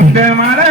முத்தமல.